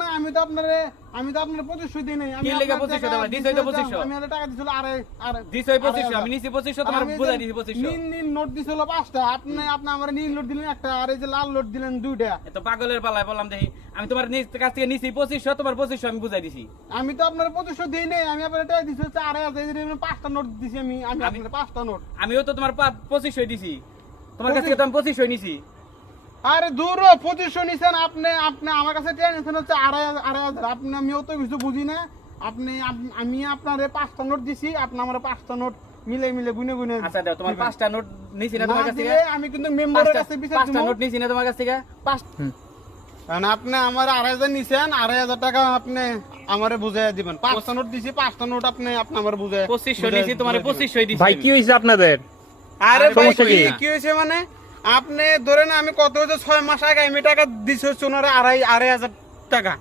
না আমি তো আপনারে 2500 দিই নাই। কি লেগে 2500 দিছই তো 2500 আমি টাকা দিছিল আরে দিছই 2500 আমি নিছি 2500 তোমার বুঝাই দিছি 2500 নীল নোট দিছিল 5টা, আপনি আমার নীল নোট দিলেন একটা, আর এই যে লাল নোট দিলেন 2টা। এত পাগলের পালায় বললাম দেখি আমি তোমার কাছ থেকে নিছি 2500 তোমার 2500 আমি বুঝাই দিছি। আমি তো আপনার 2500 দিই নাই, আমি আপনার টাকা দিছি 4000, এই যে 5টা নোট দিছি আমি আপনার 5টা নোট। আমিও তো তোমার 2500 দিছি, তোমার কাছ থেকে তো আমি 2500 নিছি। আরে দূর 2500 নিছেন আপনি আমার কাছে টাকা নিছেন হচ্ছে 2500। আপনি আমিও তো কিছু বুঝি না। আমি আপনারে 5টা নোট দিছি, আপনি আমার 5টা নোট মিলে গুনে আচ্ছা দাও, তোমার 5টা নোট নিছি না তোমার কাছ থেকে? আমি কিন্তু মেম্বারের কাছে বিচার দিব। 5টা নোট নিছি না তোমার কাছ থেকে? কারণ আপনি আমার 2500 নিছেন, 2500 টাকা আপনি আমারে বুঝাইয়া দিবেন। 5টা নোট দিছি, 5টা নোট আপনি আমার বুঝায় 2500 নিছি, তোমারে 2500 দিছি। ভাই কি হইছে আপনাদের? আরে ভাই সমস্যা কি? কি হয়েছে মানে আপনি ধরেন আমি কত হচ্ছে 6 মাস আগে আমি টাকা দিছি হচ্ছে ওনারে 2500 টাকা।